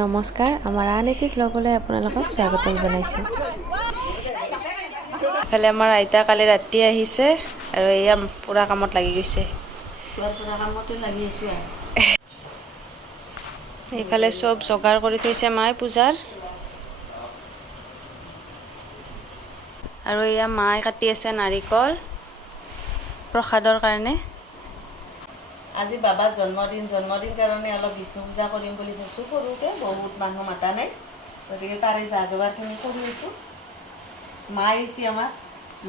নমস্কাৰ, আমাৰ আন এটি ব্লগলৈ আপোনালোকক স্বাগতম জনাইছোঁ। ইফালে আমাৰ আইতা কালি ৰাতি আহিছে আৰু এয়া পুৰা কামত লাগি গৈছে। এইফালে চব যোগাৰ কৰি থৈছে মায়ে পূজাৰ। আৰু এয়া মায়ে কাটি আছে নাৰিকল প্ৰসাদৰ কাৰণে। আজি বাবাৰ জন্মদিন কাৰণে অলপ বিষ্ণু পূজা কৰিম বুলি ভাবিছোঁ। সৰুকে বহুত মানুহ মাতা নাই, গতিকে তাৰে যা যোগাৰখিনি কৰি আছোঁ। মা আহিছে, আমাৰ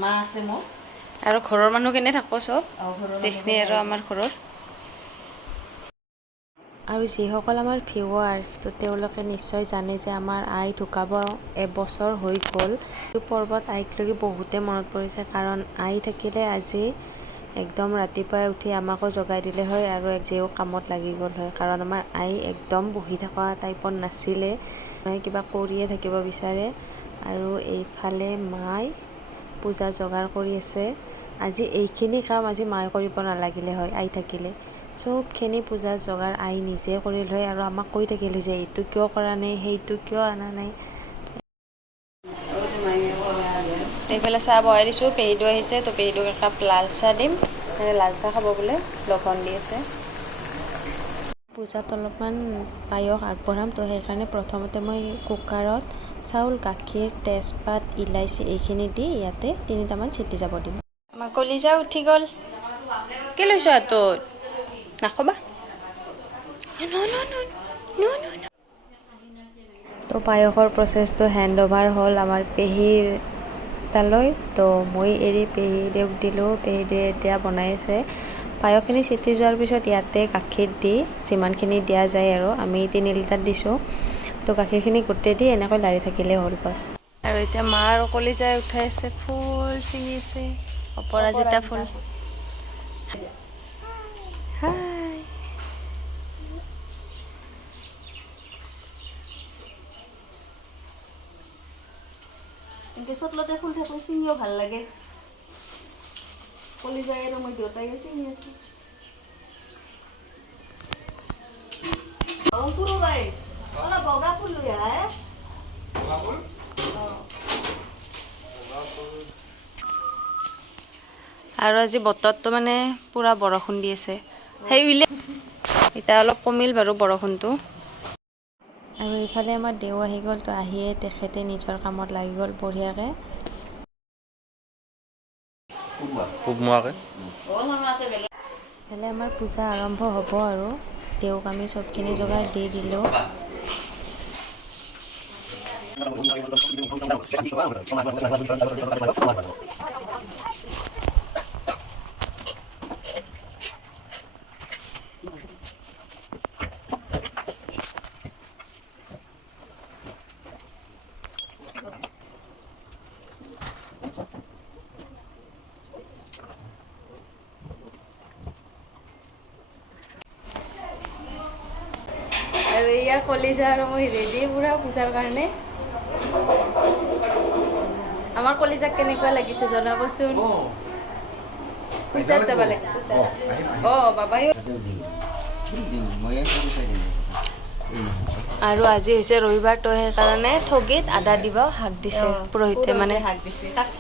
মা আছে মোৰ, আৰু ঘৰৰ মানুহ কেনে থাকব চব যিখিনি আৰু আমাৰ ঘৰৰ। আৰু যিসকল আমাৰ ভিউৱাৰ্ছ, তো তেওঁলোকে নিশ্চয় জানে যে আমাৰ আই ঢুকাব এবছৰ হৈ গ'ল। পৰ্বত আইক লগি বহুতে মনত পৰিছে, কাৰণ আই থাকিলে আজি একদম ৰাতিপুৱাই উঠি আমাকো জগাই দিলে হয় আৰু যেও কামত লাগি গ'ল হয়। কাৰণ আমাৰ আই একদম বহি থকা টাইপৰ নাছিলে, কিবা কৰিয়ে থাকিব বিচাৰে। আৰু এইফালে মাই পূজা যোগাৰ কৰি আছে। আজি এইখিনি কাম আজি মায়ে কৰিব নালাগিলে হয়, আই থাকিলে চবখিনি পূজা যোগাৰ আই নিজে কৰিল হয় আৰু আমাক কৈ থাকিল যে এইটো কিয় কৰা নাই, সেইটো কিয় অনা নাই। এইফালে চাহ বহাই দিছোঁ, পেহীটো আহিছে, তো পেহীটোক একাপ লাল চাহ দিম। লাল চাহ খাব বোলে, লঘন দি আছে। পূজাত অলপমান পায়স আগবঢ়াম, তো সেইকাৰণে প্ৰথমতে মই কুকাৰত চাউল, গাখীৰ, তেজপাত, ইলাইচি এইখিনি দি ইয়াতে 3টামান চিটি যাব দিম। আমাৰ কলিজা উঠি গ'ল। কি লৈছ হাতত? নাখবা। তো পায়সৰ প্ৰচেছটো হেণ্ড অভাৰ হ'ল আমাৰ পেহীৰ তালৈ, তো মই এৰি পেহীদেউক দিলোঁ। পেহীদেৱে এতিয়া বনাই আছে। পায়সখিনি চিটি যোৱাৰ পিছত ইয়াতে গাখীৰ দি যিমানখিনি দিয়া যায় আৰু আমি 3 লিটাৰ দিছোঁ, তো গাখীৰখিনি গোটেই দি এনেকৈ লাৰি থাকিলে হ'ল বাছ। আৰু এতিয়া মা আৰু কলিজাই উঠাই আছে, ফুল ছিঙি আছে, অপৰাজিতা ফুল। হাই এনেকৈ চোতলতে ফুল থাকিলে ছিঙিও ভাল লাগে। কলিজাই আৰু মই দুয়োটাই ছিঙি আছোঁ। অলপ বগা ফুল লৈ আহা। আৰু আজি বতৰটো মানে পুৰা বৰষুণ দি আছে। এতিয়া অলপ কমিল বাৰু বৰষুণটো। আৰু এইফালে আমাৰ দেও আহি গ'ল, তো আহিয়ে তেখেতে নিজৰ কামত লাগি গ'ল বঢ়িয়াকৈ। এইফালে আমাৰ পূজা আৰম্ভ হ'ব আৰু দেওক আমি চবখিনি যোগাৰ দি দিলোঁ। আৰু এয়া কলিজা আৰু মই ৰেডি পুৰা পূজাৰ কাৰণে। আমাৰ কলিজাক কেনেকুৱা লাগিছে জনাবচোন। পূজাত যাব লাগে। বাবাই। আৰু আজি হৈছে ৰবিবাৰ, তো সেইকাৰণে ঠগীত আদা দিব শাক দিছে পুৰোহিতে, মানে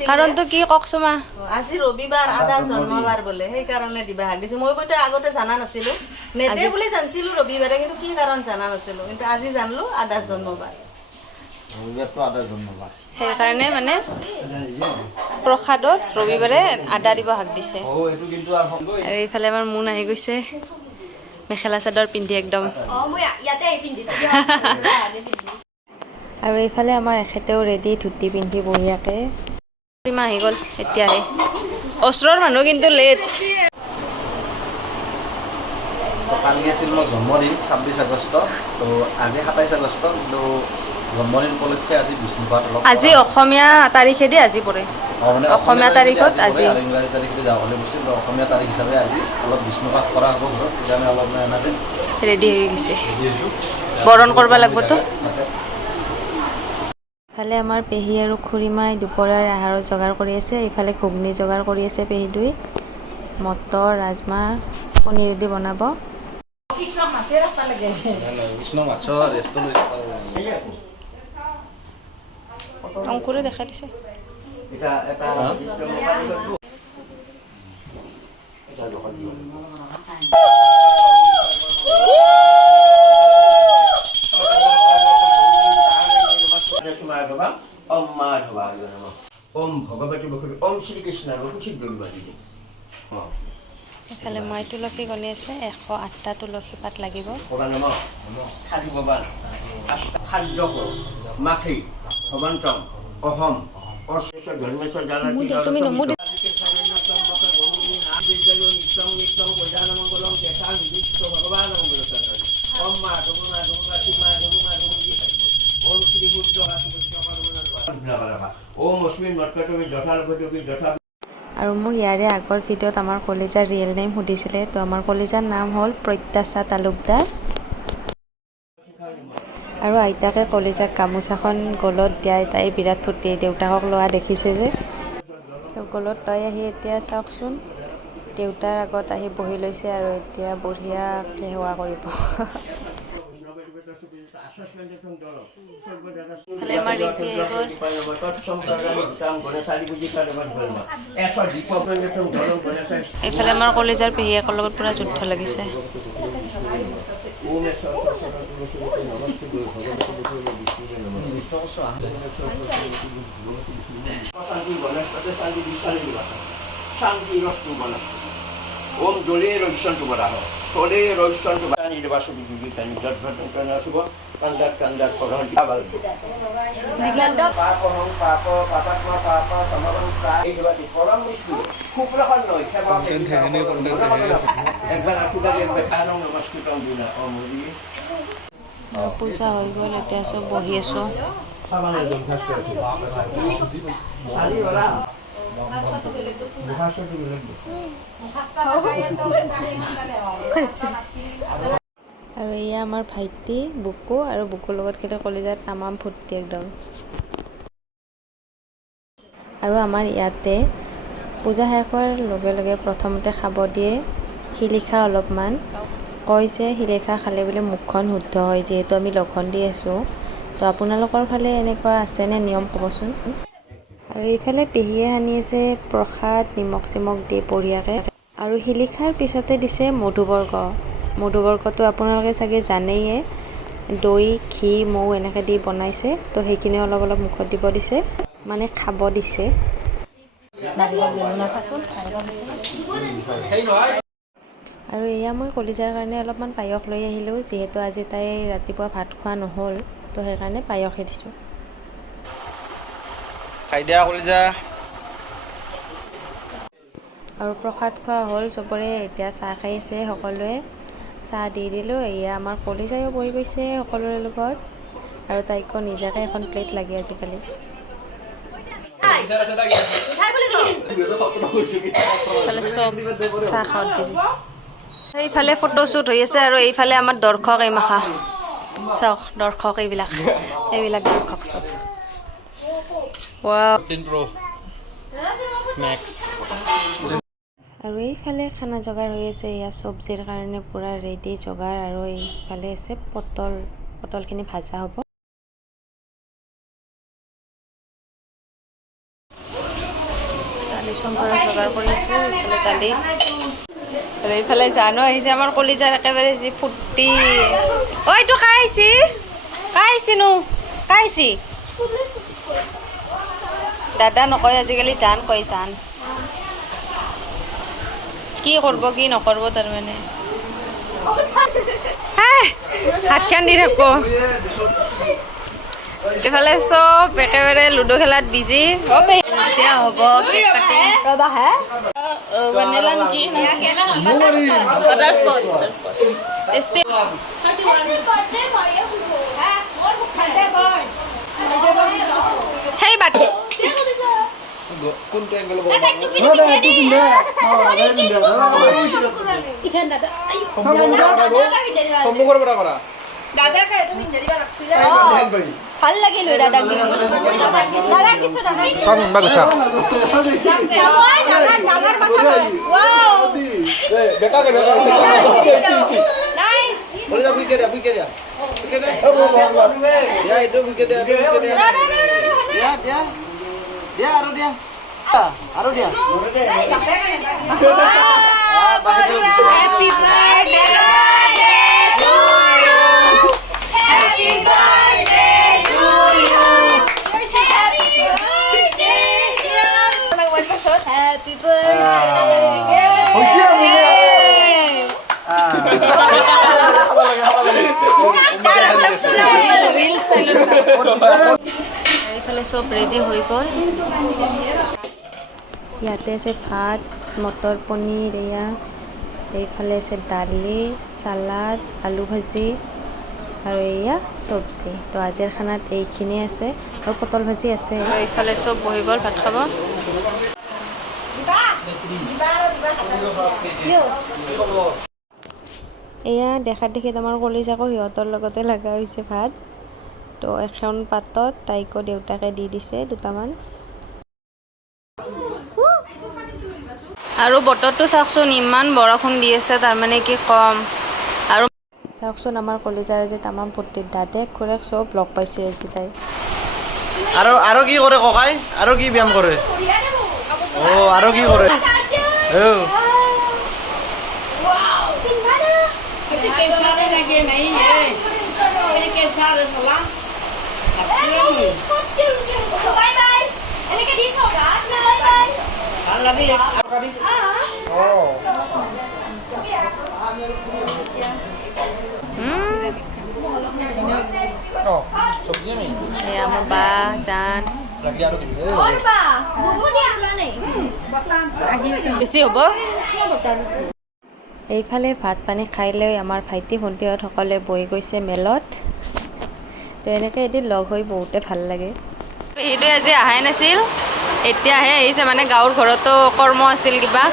কাৰণটো কি কওকচোন মা? আজি ৰবিবাৰ, আদা জন্মবাৰ বোলে, সেইকাৰণে দিবা শাক দিছো। মই বোলে আগতে জানা নাছিলো, নেদে বুলি জানিছিলো ৰবিবাৰে, কিন্তু কি কাৰণ জানা নাছিলো, কিন্তু আজি জানলো আদা জন্মবাৰ। সেইকাৰণে মানে প্ৰসাদত ৰবিবাৰে আদা দিব শাক দিছে। আৰু এইফালে আমাৰ মোন আহি গৈছে মেখেলা চাদৰ পিন্ধি একদম। আৰু এইফালে আমাৰ এখেতেও ৰেডি ধুতি পিন্ধি বঢ়িয়াকে। মা আহি গ'ল এতিয়াহে, ওচৰৰ মানুহ কিন্তু লেট। কালি আছিল মোৰ জন্মদিন 26 আগষ্ট, তো আজি 27 আগষ্ট, কিন্তু জন্মদিন উপলক্ষে আজি বিষ্ণুপাত অলপ। আজি অসমীয়া তাৰিখেদি আজি পৰে, অসমীয়া তাৰিখত আজি, ইংৰাজী তাৰিখেদি যাবলৈ গৈছিল, অসমীয়া তাৰিখ হিচাপে আজি অলপ বিষ্ণুপাত কৰা হ'ব ঘৰত, সেইকাৰণে অলপ এনেকৈ ৰেডি হৈ গৈছে, বৰণ কৰিব লাগিবতো। ইফালে আমাৰ পেহী আৰু খুৰীমাই দুপৰীয়াৰ আহাৰৰ যোগাৰ কৰি আছে। ইফালে ঘুগনি যোগাৰ কৰি আছে পেহীটোৱে, মটৰ ৰাজমাহ পনীৰ দি বনাব। কৃষ্ণ মাছৰ ৰেষ্টটো লৈ অংকুৰে দেখাই দিছে ओम भगवती बखुरी ओम श्री कृष्ण बखुरी दुर्गाजी এফালে মই তুলসী গলি আছে 108টা তুলসী পাত লাগিব नम साधु भगवान खाद्यक माखी भगवंतम अहम अशेष धर्मेश्वर তুমি নমুদি ओम अस्मिन् मत्कटमि जठालभटि जठा আৰু মোক ইয়াৰে আগৰ ভিডিঅ'ত আমাৰ কলেজৰ ৰিয়েল নেম সুধিছিলে তো আমাৰ কলেজৰ নাম হ'ল প্ৰত্যাশা তালুকদাৰ আৰু আইতাকে কলেজৰ গামোচাখন গলত দিয়াই তাই বিৰাট ফূৰ্তি দেউতাকক লোৱা দেখিছে যে তো গলত লৈ আহি এতিয়া চাওকচোন দেউতাৰ আগত আহি বহি লৈছে আৰু এতিয়া বঢ়িয়াকৈ সেৱা কৰিব এইফালে আমাৰ কলেজৰ পেহীয়েকৰ লগত পুৰা যুদ্ধ লাগিছে ओम जले रविशंतु बराह तोले रविशंतु बानी निवासु विविधानि जद्भटन शुभ कंदर कंदर परण डाबल पाप हम पाप पापात्मा पाप समरन प्राय देवाति परम विष्णु खुप्रखन नय सेवा একবার আকুদারি একবার কারণ নমস্কৃতম দিনা অমরি পূজা হৈ গ'ল এতিয়া চব বহি আছোঁ সামান্য দরখাস্ত আছে খালি ওরা আৰু এয়া আমাৰ ভাইটি বুকু আৰু বুকুৰ লগত কেতিয়া কলেজত তামাম ফূৰ্তি একদম আৰু আমাৰ ইয়াতে পূজা শেষ হোৱাৰ লগে লগে প্ৰথমতে খাব দিয়ে শিলিখা অলপমান কয় যে শিলিখা খালে বোলে মুখখন শুদ্ধ হয় যিহেতু আমি লঘোণ দি আছোঁ তো আপোনালোকৰ ফালে এনেকুৱা আছেনে নিয়ম ক'বচোন আৰু এইফালে পেহীয়ে আনি আছে প্ৰসাদ নিমখ চিমখ দি বঢ়িয়াকৈ আৰু শিলিখাৰ পিছতে দিছে মধুবৰ্গটো আপোনালোকে চাগে জানেয়ে দৈ ঘি মৌ এনেকৈ দি বনাইছে তো সেইখিনি অলপ অলপ মুখত দিব দিছে মানে খাব দিছে আৰু এয়া মই কলিজাৰ কাৰণে অলপমান পায়স লৈ আহিলোঁ যিহেতু আজি তাই ৰাতিপুৱা ভাত খোৱা নহ'ল তো সেইকাৰণে পায়সে দিছোঁ খাই দিয়া কলিজা আৰু প্ৰসাদ খোৱা হ'ল চবৰে এতিয়া চাহ খাই আছে সকলোৱে চাহ দি দিলোঁ এয়া আমাৰ কলিজায়ো বহি গৈছে সকলোৰে লগত আৰু তাইকো নিজাকৈ এখন প্লেট লাগে আজিকালি এইফালে চব চাহ খাওয়াত গৈছে এইফালে ফটোশ্বুট হৈ আছে আৰু এইফালে আমাৰ দৰ্শক এইমাখা চাওক দৰ্শক এইবিলাক দৰ্শক চব আৰু এইফালে খানা যোগাৰ হৈ আছে এয়া চব্জিৰ কাৰণে পুৰা ৰেডি যোগাৰ আৰু এইফালে আছে পটলখিনি ভাজা হ'ব দালি সম্ভাৰৰ যোগাৰ কৰি আছে এইফালে দালি আৰু এইফালে জানো আহিছে আমাৰ কলিজাৰ একেবাৰে যি ফূৰ্তি ঐ এইটো খাই আহিছি দাদা নকয় আজিকালি জান কয় জান কি কৰিব কি নকৰিব তাৰমানে হাতখন দি থাকব এইফালে চব একেবাৰে লুডু খেলাত বিজি এতিয়া হ'ব কেক কাটিং ৰবা ভেনিলা নেকি বাটাৰস্কচ সেই বাটি কোনটো এংগল ভাল লাগিল দাদাক দাদা কিছু nice Boleh dah fikir dia. Fikir dia. Dia itu fikir dia. Dia aru dia. Aru dia. Bahasa dulu. Happy birthday to you. Happy birthday to you. Happy birthday to you. Happy birthday. Husian ini. Apa lagi? এইফালে চব ready হৈ গ'ল ইয়াতে আছে ভাত motor paneer এয়া এইফালে আছে দালি চালাড আলু ভাজি আৰু এয়া চব্জি তো আজিৰ খানাত এইখিনি আছে আৰু পটল ভাজি আছে এইফালে চব বহি গ'ল ভাত খাব এয়া দেখাত দেখিত আমাৰ কলিজাকো সিহঁতৰ লগতে লগা হৈছে ভাত তো এখন পাতত তাইকো দেউতাকে দি দিছে দুটামান আৰু বতৰটো চাওকচোন ইমান বৰষুণ দি আছে তাৰমানে কি কম আৰু চাওকচোন আমাৰ কলিজাৰ যে তামাম ফূৰ্তিত দাদেক খুৰেক চব লগ পাইছে আজি তাই আৰু কি কৰে ককাই আৰু কি ব্যায়াম কৰে আৰু কি কৰে Bye bye. Ini ke di soda. Bye bye. সবজি নেই এয়া মোৰ বা জান লাগি আৰু কি Or ba? Bubu dia apa nih? বেছি হ'ব এইফালে ভাত পানী খাই লৈ আমাৰ ভাইটি ভণ্টিহঁতসকলে বহি গৈছে মেলত তো এনেকৈ এদিন লগ হৈ বহুতে ভাল লাগে সেইটো আজি অহাই নাছিল এতিয়াহে আহিছে মানে গাঁৱৰ ঘৰতো কৰ্ম আছিল কিবা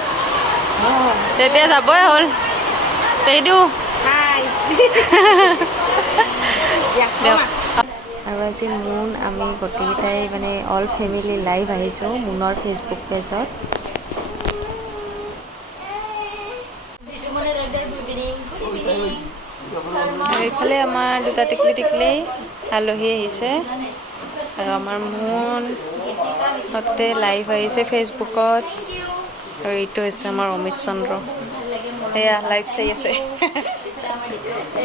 তেতিয়া যাবই হ'ল সেইটো আৰু আজি মুন আমি গোটেইকেইটাই মানে অল ফেমিলি লাইভ আহিছোঁ মুনৰ ফেচবুক পেজত আৰু এইফালে আমাৰ দুটা টিকলি আলহী আহিছে আৰু আমাৰ মুন তাতে লাইভ আহিছে ফেচবুকত আৰু এইটো হৈছে আমাৰ অমিত চন্দ্ৰ এয়া লাইভ চাই আছে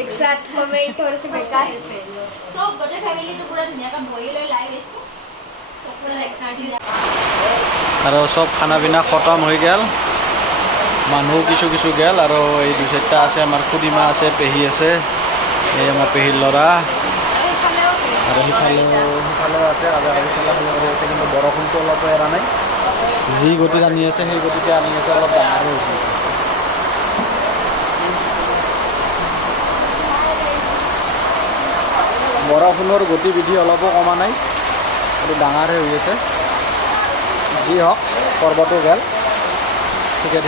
Exact. Comment थोड़े बेकार. So, गोटे फैमिली तो पूरा दुनिया का बोई लो लाइव इसको. सब पूरा एक्साइटेड. আৰু চব খানা পিনা খতম হৈ গ'ল মানুহ কিছু গ'ল আৰু এই দুই চাৰিটা আছে আমাৰ খুড়ীমা আছে পেহী আছে এই আমাৰ পেহীৰ ল'ৰা আৰু সিফালেও আছে আৰু সিফালে আছে কিন্তু বৰষুণটো অলপ এৰা নাই যি গতিত আনি আছে সেই গতিতে আনি আছে অলপ ডাঙৰ হৈছে বৰষুণৰ গতিবিধি অলপো কমা নাই এইটো ডাঙৰহে হৈ আছে যি হওক পৰ্বটো গ'ল ঠিকে